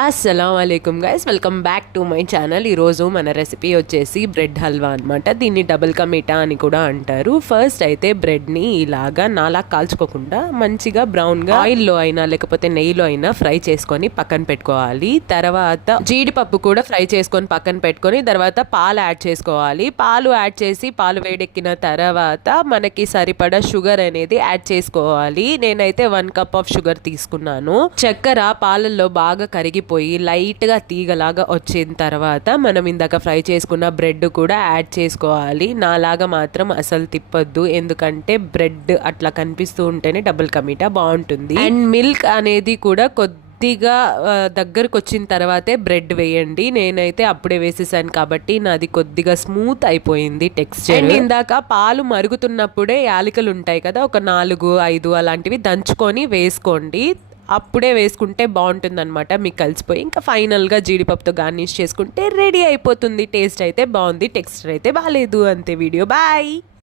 అస్సలాముఅలైకుం guys, welcome back to my channel. ఈరోజు మన recipe వచ్చేసి బ్రెడ్ హల్వా అనమాట. దీన్ని డబుల్ కా మీఠా అని కూడా అంటారు. ఫస్ట్ అయితే బ్రెడ్ని ఇలాగా నాలా కాల్చుకోకుండా మంచిగా బ్రౌన్గా ఆయిల్లో అయినా లేకపోతే నెయ్యిలో అయినా ఫ్రై చేసుకొని పక్కన పెట్టుకోవాలి. తర్వాత జీడిపప్పు కూడా ఫ్రై చేసుకొని పక్కన పెట్టుకొని తర్వాత పాలు యాడ్ చేసుకోవాలి. పాలు యాడ్ చేసి పాలు వేడెక్కిన తర్వాత మనకి సరిపడా షుగర్ అనేది యాడ్ చేసుకోవాలి. నేనైతే 1 కప్ ఆఫ్ షుగర్ తీసుకున్నాను. చక్కెర పాలల్లో బాగా కరిగి లైట్ గా తీగలాగా వచ్చిన తర్వాత మనం ఇందాక ఫ్రై చేసుకున్న బ్రెడ్ కూడా యాడ్ చేసుకోవాలి. నాలాగా మాత్రం అసలు తిప్పొద్దు, ఎందుకంటే బ్రెడ్ అట్లా కనిపిస్తూ ఉంటేనే డబుల్ కా మీఠా బాగుంటుంది. అండ్ మిల్క్ అనేది కూడా కొద్దిగా దగ్గరకు వచ్చిన తర్వాతే బ్రెడ్ వేయండి. నేనైతే అప్పుడే వేసేసాను కాబట్టి నాది కొద్దిగా స్మూత్ అయిపోయింది టెక్స్చర్. అండ్ ఇందాక పాలు మరుగుతున్నప్పుడే యాలకులు ఉంటాయి కదా, ఒక 4-5 అలాంటివి దంచుకొని వేసుకోండి. అప్పుడే వేసుకుంటే బాగుంటుంది అనమాట, మీకు కలిసిపోయి. ఇంకా ఫైనల్గా జీడిపప్పుతో గార్నిష్ చేసుకుంటే రెడీ అయిపోతుంది. టేస్ట్ అయితే బాగుంది, టెక్స్చర్ అయితే బాగాలేదు. అంతే. Video bye.